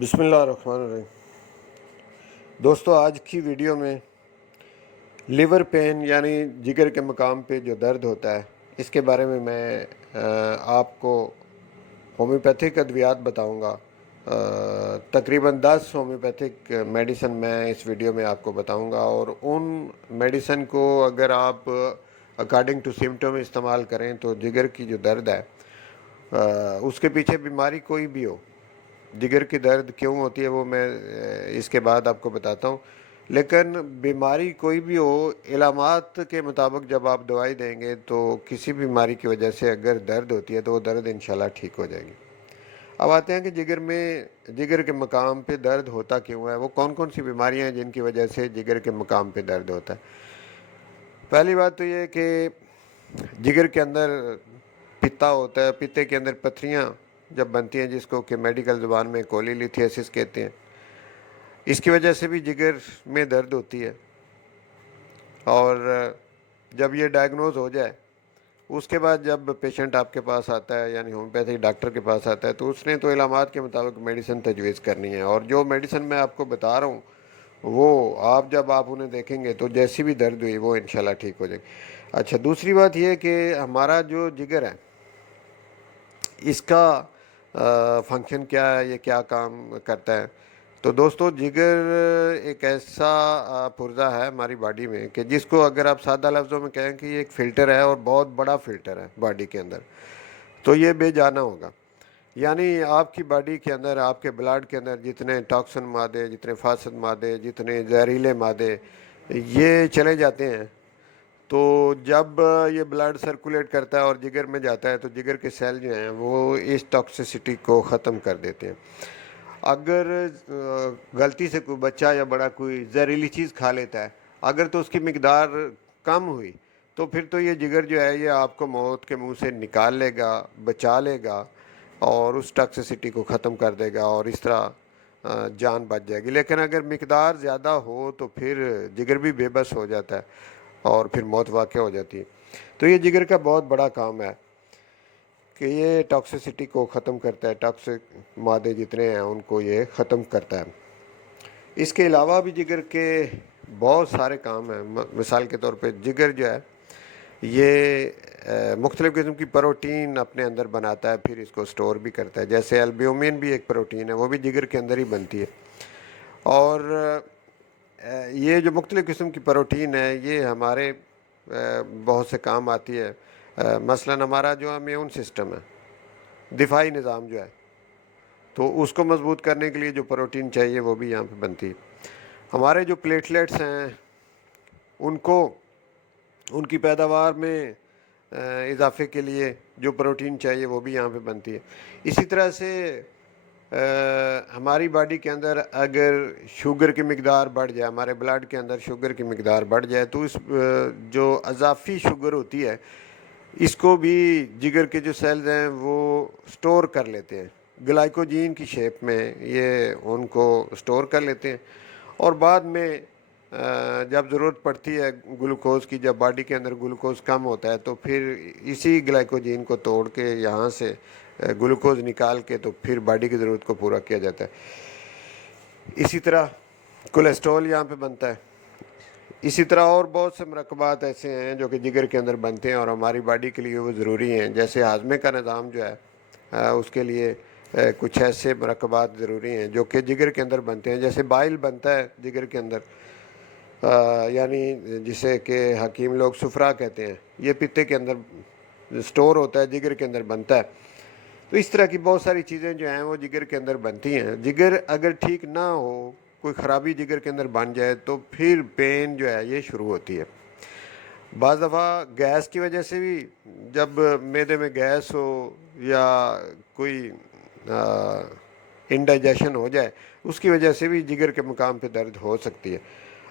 بسم اللہ الرحمن الرحیم۔ دوستو، آج کی ویڈیو میں لیور پین یعنی جگر کے مقام پہ جو درد ہوتا ہے اس کے بارے میں آپ کو ہومیوپیتھک ادویات بتاؤں گا۔ تقریباً 10 ہومیوپیتھک میڈیسن میں اس ویڈیو میں آپ کو بتاؤں گا، اور ان میڈیسن کو اگر آپ اکارڈنگ ٹو سمٹم استعمال کریں تو جگر کی جو درد ہے اس کے پیچھے بیماری کوئی بھی ہو، جگر کی درد کیوں ہوتی ہے وہ میں اس کے بعد آپ کو بتاتا ہوں، لیکن بیماری کوئی بھی ہو، علامات کے مطابق جب آپ دوائی دیں گے تو کسی بیماری کی وجہ سے اگر درد ہوتی ہے تو وہ درد انشاءاللہ ٹھیک ہو جائے گی۔ اب آتے ہیں کہ جگر کے مقام پہ درد ہوتا کیوں ہے، وہ کون کون سی بیماریاں ہیں جن کی وجہ سے جگر کے مقام پہ درد ہوتا ہے۔ پہلی بات تو یہ کہ جگر کے اندر پتا ہوتا ہے، پتے کے اندر پتھریاں جب بنتی ہیں جس کو کہ میڈیکل زبان میں کولیلیتھیسس کہتے ہیں، اس کی وجہ سے بھی جگر میں درد ہوتی ہے۔ اور جب یہ ڈائیگنوز ہو جائے اس کے بعد جب پیشنٹ آپ کے پاس آتا ہے یعنی ہومیوپیتھی ڈاکٹر کے پاس آتا ہے تو اس نے تو علامات کے مطابق میڈیسن تجویز کرنی ہے، اور جو میڈیسن میں آپ کو بتا رہا ہوں وہ جب آپ انہیں دیکھیں گے تو جیسی بھی درد ہوئی وہ انشاءاللہ ٹھیک ہو جائے گی۔ اچھا، دوسری بات یہ کہ ہمارا جو جگر ہے اس کا فنکشن کیا ہے، یہ کیا کام کرتا ہے۔ تو دوستو، جگر ایک ایسا پرزہ ہے ہماری باڈی میں کہ جس کو اگر آپ سادہ لفظوں میں کہیں کہ یہ ایک فلٹر ہے، اور بہت بڑا فلٹر ہے باڈی کے اندر، تو یہ بے جانا ہوگا۔ یعنی آپ کی باڈی کے اندر، آپ کے بلڈ کے اندر جتنے ٹاکسن مادے، جتنے فاسد مادے، جتنے زہریلے مادے یہ چلے جاتے ہیں، تو جب یہ بلڈ سرکولیٹ کرتا ہے اور جگر میں جاتا ہے تو جگر کے سیل جو ہیں وہ اس ٹاکسیسٹی کو ختم کر دیتے ہیں۔ اگر غلطی سے کوئی بچہ یا بڑا کوئی زہریلی چیز کھا لیتا ہے، اگر تو اس کی مقدار کم ہوئی تو پھر تو یہ جگر جو ہے یہ آپ کو موت کے منہ سے نکال لے گا، بچا لے گا اور اس ٹاکسیسٹی کو ختم کر دے گا، اور اس طرح جان بچ جائے گی۔ لیکن اگر مقدار زیادہ ہو تو پھر جگر بھی بے بس ہو جاتا ہے اور پھر موت واقع ہو جاتی ہے۔ تو یہ جگر کا بہت بڑا کام ہے کہ یہ ٹاکسیسٹی کو ختم کرتا ہے، ٹاکسک مادے جتنے ہیں ان کو یہ ختم کرتا ہے۔ اس کے علاوہ بھی جگر کے بہت سارے کام ہیں۔ مثال کے طور پہ جگر جو ہے یہ مختلف قسم کی پروٹین اپنے اندر بناتا ہے، پھر اس کو سٹور بھی کرتا ہے، جیسے البیومین بھی ایک پروٹین ہے، وہ بھی جگر کے اندر ہی بنتی ہے۔ اور یہ جو مختلف قسم کی پروٹین ہے یہ ہمارے بہت سے کام آتی ہے۔ مثلاً ہمارا جو امیون سسٹم ہے، دفاعی نظام جو ہے، تو اس کو مضبوط کرنے کے لیے جو پروٹین چاہیے وہ بھی یہاں پہ بنتی ہے۔ ہمارے جو پلیٹلیٹس ہیں ان کی پیداوار میں اضافے کے لیے جو پروٹین چاہیے وہ بھی یہاں پہ بنتی ہے۔ اسی طرح سے ہماری باڈی کے اندر اگر شوگر کی مقدار بڑھ جائے، ہمارے بلڈ کے اندر شوگر کی مقدار بڑھ جائے تو اس جو اضافی شوگر ہوتی ہے اس کو بھی جگر کے جو سیلز ہیں وہ سٹور کر لیتے ہیں، گلائکوجین کی شیپ میں یہ ان کو سٹور کر لیتے ہیں، اور بعد میں جب ضرورت پڑتی ہے گلوکوز کی، جب باڈی کے اندر گلوکوز کم ہوتا ہے تو پھر اسی گلائکوجین کو توڑ کے یہاں سے گلوکوز نکال کے تو پھر باڈی کی ضرورت کو پورا کیا جاتا ہے۔ اسی طرح کولیسٹرول یہاں پہ بنتا ہے۔ اسی طرح اور بہت سے مرکبات ایسے ہیں جو کہ جگر کے اندر بنتے ہیں اور ہماری باڈی کے لیے وہ ضروری ہیں، جیسے ہاضمے کا نظام جو ہے اس کے لیے کچھ ایسے مرکبات ضروری ہیں جو کہ جگر کے اندر بنتے ہیں، جیسے بائل بنتا ہے جگر کے اندر، یعنی جسے کہ حکیم لوگ سفرا کہتے ہیں، یہ پتے کے اندر سٹور ہوتا ہے، جگر کے اندر بنتا ہے۔ تو اس طرح کی بہت ساری چیزیں جو ہیں وہ جگر کے اندر بنتی ہیں۔ جگر اگر ٹھیک نہ ہو، کوئی خرابی جگر کے اندر بن جائے تو پھر پین جو ہے یہ شروع ہوتی ہے۔ بعض دفعہ گیس کی وجہ سے بھی، جب معدے میں گیس ہو یا کوئی انڈائجیشن ہو جائے اس کی وجہ سے بھی جگر کے مقام پہ درد ہو سکتی ہے۔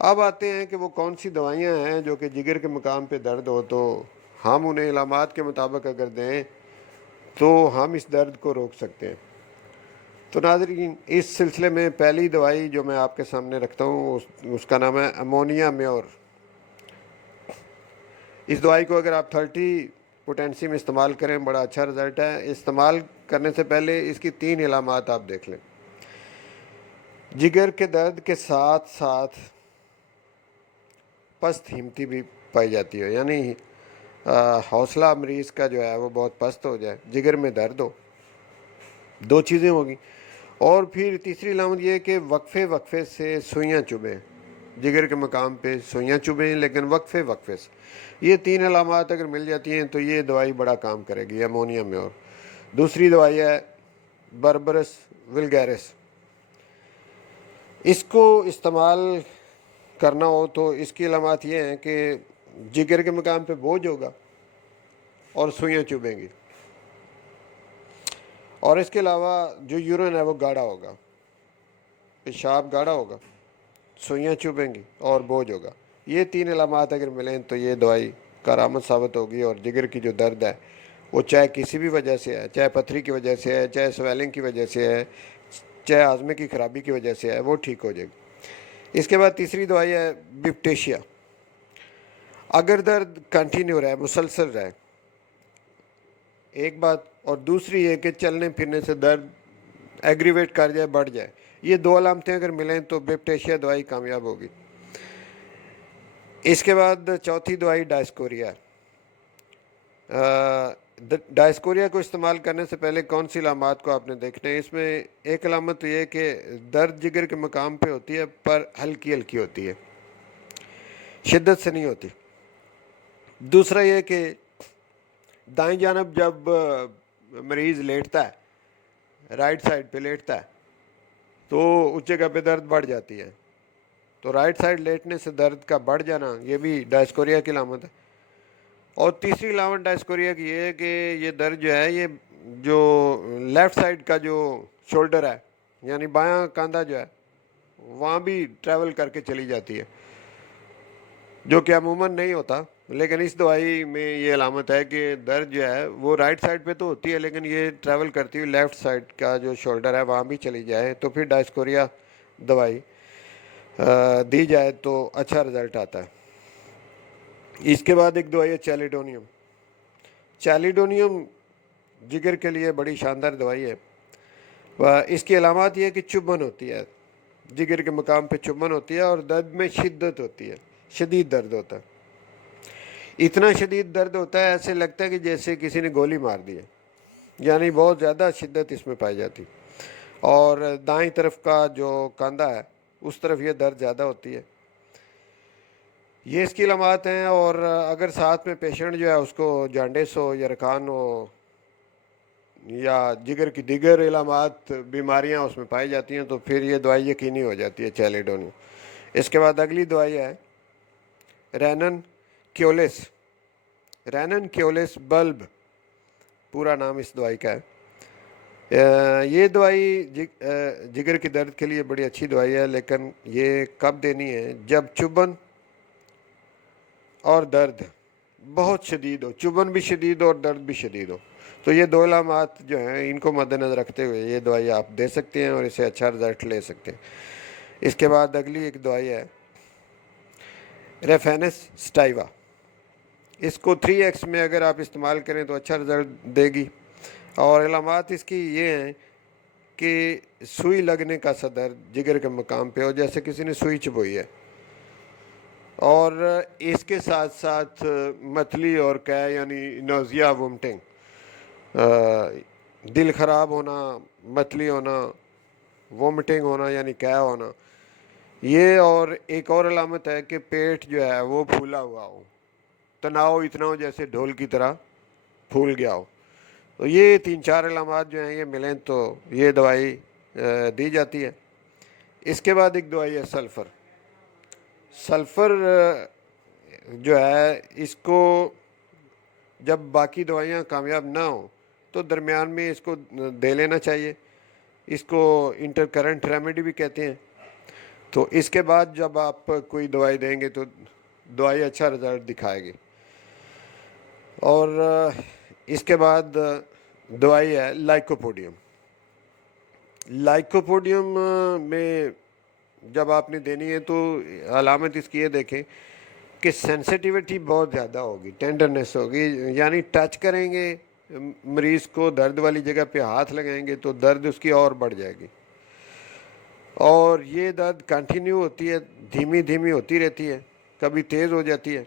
اب آتے ہیں کہ وہ کون سی دوائیاں ہیں جو کہ جگر کے مقام پہ درد ہو تو ہم انہیں علامات کے مطابق اگر دیں تو ہم اس درد کو روک سکتے ہیں۔ تو ناظرین، اس سلسلے میں پہلی دوائی جو میں آپ کے سامنے رکھتا ہوں اس کا نام ہے امونیا میور۔ اس دوائی کو اگر آپ 30 پوٹینسی میں استعمال کریں بڑا اچھا رزلٹ ہے۔ استعمال کرنے سے پہلے اس کی 3 علامات آپ دیکھ لیں۔ جگر کے درد کے ساتھ ساتھ پست ہمتی بھی پائی جاتی ہے، یعنی حوصلہ مریض کا جو ہے وہ بہت پست ہو جائے، جگر میں درد ہو، دو چیزیں ہوگی۔ اور پھر تیسری علامت یہ ہے کہ وقفے وقفے سے سوئیاں چبھیں، جگر کے مقام پہ سوئیاں چبھیں لیکن وقفے وقفے سے۔ یہ تین علامات اگر مل جاتی ہیں تو یہ دوائی بڑا کام کرے گی امونیا میں۔ اور دوسری دوائی ہے بربرس ولگیرس، اس کو استعمال کرنا ہو تو اس کی علامات یہ ہیں کہ جگر کے مقام پہ بوجھ ہوگا اور سوئیاں چبھیں گی، اور اس کے علاوہ جو یورین ہے وہ گاڑھا ہوگا، پیشاب گاڑھا ہوگا، سوئیاں چبھیں گی اور بوجھ ہوگا۔ یہ تین علامات اگر ملیں تو یہ دوائی کارآمد ثابت ہوگی، اور جگر کی جو درد ہے وہ چاہے کسی بھی وجہ سے ہے، چاہے پتھری کی وجہ سے ہے، چاہے سویلنگ کی وجہ سے ہے، چاہے ہاضمے کی خرابی کی وجہ سے ہے، وہ ٹھیک ہو جائے گی۔ اس کے بعد تیسری دوائی ہے بپٹیشیا۔ اگر درد کنٹینیو رہے، مسلسل رہے، ایک بات، اور دوسری یہ کہ چلنے پھرنے سے درد ایگریویٹ کر جائے، بڑھ جائے، یہ دو علامتیں اگر ملیں تو بپٹیشیا دوائی کامیاب ہوگی۔ اس کے بعد چوتھی دوائی ڈائسکوریا۔ ڈائسکوریا کو استعمال کرنے سے پہلے کون سی علامات کو آپ نے دیکھنا ہے؟ اس میں ایک علامت تو یہ کہ درد جگر کے مقام پہ ہوتی ہے پر ہلکی ہلکی ہوتی ہے، شدت سے نہیں ہوتی۔ دوسرا یہ کہ دائیں جانب جب مریض لیٹتا ہے، رائٹ سائڈ پہ لیٹتا ہے، تو اس جگہ پہ درد بڑھ جاتی ہے، تو رائٹ سائڈ لیٹنے سے درد کا بڑھ جانا یہ بھی ڈائسکوریا کی علامت ہے۔ اور تیسری علامت ڈائسکوریا کی یہ ہے کہ یہ درد جو ہے یہ جو لیفٹ سائڈ کا جو شولڈر ہے، یعنی بایاں کاندھا جو ہے، وہاں بھی ٹریول کر کے چلی جاتی ہے، جو کہ عموماً نہیں ہوتا، لیکن اس دوائی میں یہ علامت ہے کہ درد جو ہے وہ رائٹ سائڈ پہ تو ہوتی ہے لیکن یہ ٹریول کرتی ہوئی لیفٹ سائڈ کا جو شولڈر ہے وہاں بھی چلی جائے، تو پھر ڈائسکوریا دوائی دی جائے تو اچھا رزلٹ آتا ہے۔ اس کے بعد ایک دوائی ہے چیلیڈونیم۔ چیلیڈونیم جگر کے لیے بڑی شاندار دوائی ہے۔ اس کی علامات یہ ہے کہ چبھن ہوتی ہے، جگر کے مقام پہ چبھن ہوتی ہے، اور درد میں شدت ہوتی ہے، شدید درد ہوتا ہے، اتنا شدید درد ہوتا ہے ایسے لگتا ہے کہ جیسے کسی نے گولی مار دی ہے، یعنی بہت زیادہ شدت اس میں پائی جاتی، اور دائیں طرف کا جو کاندھا ہے اس طرف یہ درد زیادہ ہوتی ہے۔ یہ اس کی علامات ہیں، اور اگر ساتھ میں پیشنٹ جو ہے اس کو جانڈس ہو یا رکھان ہو یا جگر کی دیگر علامات بیماریاں اس میں پائی جاتی ہیں تو پھر یہ دوائی یقینی ہو جاتی ہے چیلیڈونیم۔ اس کے بعد اگلی دوائی ہے رینن کیولس۔ رینن کیولس بلب پورا نام اس دوائی کا ہے۔ یہ دوائی جگر کی درد کے لیے بڑی اچھی دوائی ہے، لیکن یہ کب دینی ہے؟ جب چبھن اور درد بہت شدید ہو، چبھن بھی شدید ہو اور درد بھی شدید ہو، تو یہ دو علامات جو ہیں ان کو مد نظر رکھتے ہوئے یہ دوائی آپ دے سکتے ہیں اور اسے اچھا رزلٹ لے سکتے ہیں۔ اس کے بعد اگلی ایک دوائی ہے ریفینس سٹائیوا۔ اس کو 3x میں اگر آپ استعمال کریں تو اچھا رزلٹ دے گی، اور علامات اس کی یہ ہیں کہ سوئی لگنے کا سا درد جگر کے مقام پہ ہو، جیسے کسی نے سوئی چبھوئی ہے، اور اس کے ساتھ ساتھ متلی اور قے یعنی نوزیا، وومٹنگ، دل خراب ہونا، متلی ہونا، وومٹنگ ہونا یعنی قے ہونا، یہ، اور ایک اور علامت ہے کہ پیٹ جو ہے وہ پھولا ہوا ہو، تناؤ اتنا ہو جیسے ڈھول کی طرح پھول گیا ہو۔ تو یہ 3-4 علامات جو ہیں یہ ملیں تو یہ دوائی دی جاتی ہے۔ اس کے بعد ایک دوائی ہے سلفر۔ سلفر جو ہے اس کو جب باقی دوائیاں کامیاب نہ ہوں تو درمیان میں اس کو دے لینا چاہیے، اس کو انٹر کرنٹ ریمیڈی بھی کہتے ہیں۔ تو اس کے بعد جب آپ کوئی دوائی دیں گے تو دوائی اچھا رزلٹ دکھائے گی۔ اور اس کے بعد دوائی ہے لائکوپوڈیم۔ لائکوپوڈیم میں جب آپ نے دینی ہے تو علامت اس کی یہ دیکھیں کہ سینسٹیوٹی بہت زیادہ ہوگی، ٹینڈرنیس ہوگی، یعنی ٹچ کریں گے مریض کو، درد والی جگہ پہ ہاتھ لگائیں گے تو درد اس کی اور بڑھ جائے گی، اور یہ درد کنٹینیو ہوتی ہے، دھیمی دھیمی ہوتی رہتی ہے، کبھی تیز ہو جاتی ہے،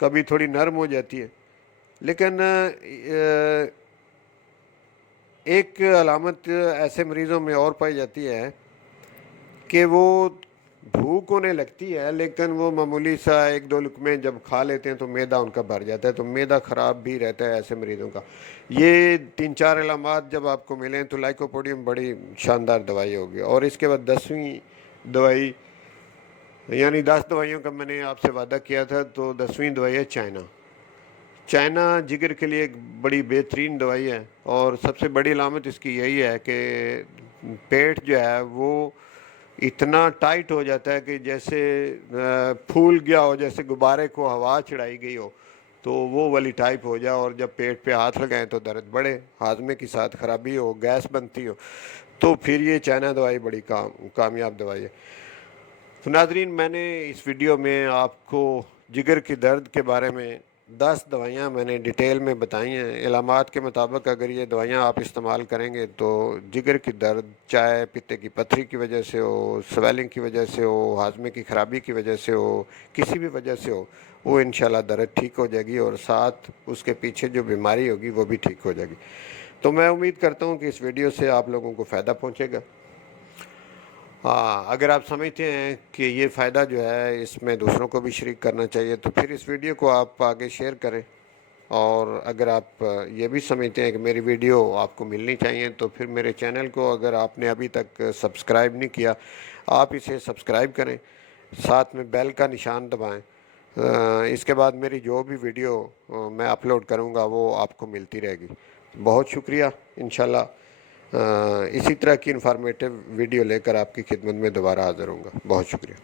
کبھی تھوڑی نرم ہو جاتی ہے، لیکن ایک علامت ایسے مریضوں میں اور پائی جاتی ہے کہ وہ بھوک ہونے لگتی ہے، لیکن وہ معمولی سا ایک دو لقمے جب کھا لیتے ہیں تو معدہ ان کا بھر جاتا ہے، تو معدہ خراب بھی رہتا ہے ایسے مریضوں کا۔ یہ 3-4 علامات جب آپ کو ملیں تو لائکوپوڈیم بڑی شاندار دوائی ہوگی۔ اور اس کے بعد 10ویں دوائی، یعنی 10 دوائیوں کا میں نے آپ سے وعدہ کیا تھا، تو 10ویں دوائی ہے چائنا۔ چائنا جگر کے لیے ایک بڑی بہترین دوائی ہے، اور سب سے بڑی علامت اس کی یہی ہے کہ پیٹ جو ہے وہ اتنا ٹائٹ ہو جاتا ہے کہ جیسے پھول گیا ہو، جیسے غبارے کو ہوا چڑھائی گئی ہو، تو وہ والی ٹائپ ہو جائے، اور جب پیٹ پہ ہاتھ لگائیں تو درد بڑھے، ہاضمے کی ساتھ خرابی ہو، گیس بنتی ہو، تو پھر یہ چائنا دوائی بڑی کامیاب دوائی ہے۔ تو ناظرین، میں نے اس ویڈیو میں آپ کو جگر کی درد کے بارے میں 10 دوائیاں میں نے ڈیٹیل میں بتائی ہیں۔ علامات کے مطابق اگر یہ دوائیاں آپ استعمال کریں گے تو جگر کی درد، چاہے پتے کی پتھری کی وجہ سے ہو، سویلنگ کی وجہ سے ہو، ہاضمے کی خرابی کی وجہ سے ہو، کسی بھی وجہ سے ہو، وہ انشاءاللہ درد ٹھیک ہو جائے گی، اور ساتھ اس کے پیچھے جو بیماری ہوگی وہ بھی ٹھیک ہو جائے گی۔ تو میں امید کرتا ہوں کہ اس ویڈیو سے آپ لوگوں کو فائدہ پہنچے گا۔ ہاں، اگر آپ سمجھتے ہیں کہ یہ فائدہ جو ہے اس میں دوسروں کو بھی شریک کرنا چاہیے تو پھر اس ویڈیو کو آپ آگے شیئر کریں، اور اگر آپ یہ بھی سمجھتے ہیں کہ میری ویڈیو آپ کو ملنی چاہیے تو پھر میرے چینل کو اگر آپ نے ابھی تک سبسکرائب نہیں کیا، آپ اسے سبسکرائب کریں، ساتھ میں بیل کا نشان دبائیں۔ اس کے بعد میری جو بھی ویڈیو میں اپلوڈ کروں گا وہ آپ کو ملتی رہے گی۔ بہت شکریہ۔ انشاءاللہ اسی طرح کی انفارمیٹیو ویڈیو لے کر آپ کی خدمت میں دوبارہ حاضر ہوں گا۔ بہت شکریہ۔